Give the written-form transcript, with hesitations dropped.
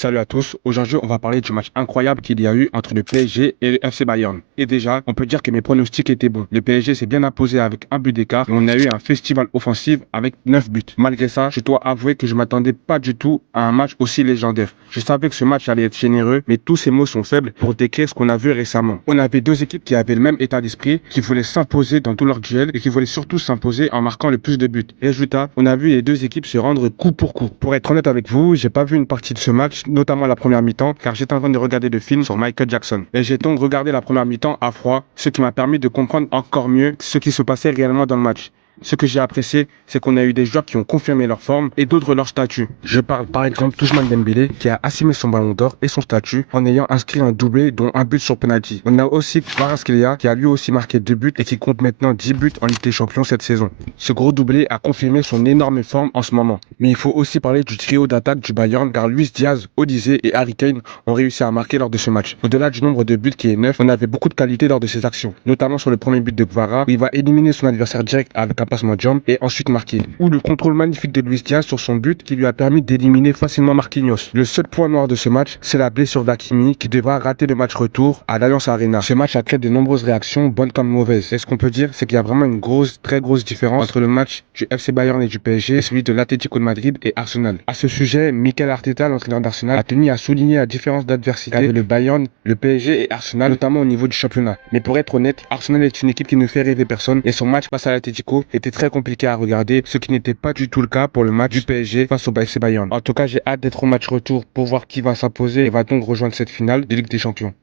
Salut à tous, aujourd'hui on va parler du match incroyable qu'il y a eu entre le PSG et le FC Bayern. Et déjà, on peut dire que mes pronostics étaient bons. Le PSG s'est bien imposé avec un but d'écart et on a eu un festival offensif avec 9 buts. Malgré ça, je dois avouer que je m'attendais pas du tout à un match aussi légendaire. Je savais que ce match allait être généreux, mais tous ces mots sont faibles pour décrire ce qu'on a vu récemment. On avait deux équipes qui avaient le même état d'esprit, qui voulaient s'imposer dans tous leurs duels et qui voulaient surtout s'imposer en marquant le plus de buts. Résultat, on a vu les deux équipes se rendre coup pour coup. Pour être honnête avec vous, j'ai pas vu une partie de ce match, notamment la première mi-temps, car j'étais en train de regarder le film sur Michael Jackson. Et j'ai donc regardé la première mi-temps à froid, ce qui m'a permis de comprendre encore mieux ce qui se passait réellement dans le match. Ce que j'ai apprécié, c'est qu'on a eu des joueurs qui ont confirmé leur forme et d'autres leur statut. Je parle par exemple d'Ousmane Dembélé qui a assumé son ballon d'or et son statut en ayant inscrit un doublé dont un but sur penalty. On a aussi Kvaratskhelia qui a lui aussi marqué 2 buts et qui compte maintenant 10 buts en Ligue des Champions cette saison. Ce gros doublé a confirmé son énorme forme en ce moment. Mais il faut aussi parler du trio d'attaque du Bayern car Luis Diaz, Olysée et Harry Kane ont réussi à marquer lors de ce match. Au-delà du nombre de buts qui est 9, on avait beaucoup de qualité lors de ces actions, notamment sur le premier but de Kvara où il va éliminer son adversaire direct avec un passement de jambe et ensuite marquer. Ou le contrôle magnifique de Luis Diaz sur son but qui lui a permis d'éliminer facilement Marquinhos. Le seul point noir de ce match, c'est la blessure d'Hakimi qui devra rater le match retour à l'Allianz Arena. Ce match a créé de nombreuses réactions, bonnes comme mauvaises. Et ce qu'on peut dire, c'est qu'il y a vraiment une très grosse différence entre le match du FC Bayern et du PSG et celui de l'Atlético de Madrid et Arsenal. À ce sujet, Mikel Arteta, l'entraîneur d'Arsenal, a tenu à souligner la différence d'adversité avec le Bayern, le PSG et Arsenal, notamment au niveau du championnat. Mais pour être honnête, Arsenal est une équipe qui ne fait rêver personne et son match face à l'Atlético était très compliqué à regarder, ce qui n'était pas du tout le cas pour le match du PSG face au FC Bayern. En tout cas, j'ai hâte d'être au match retour pour voir qui va s'imposer et va donc rejoindre cette finale de Ligue des Champions.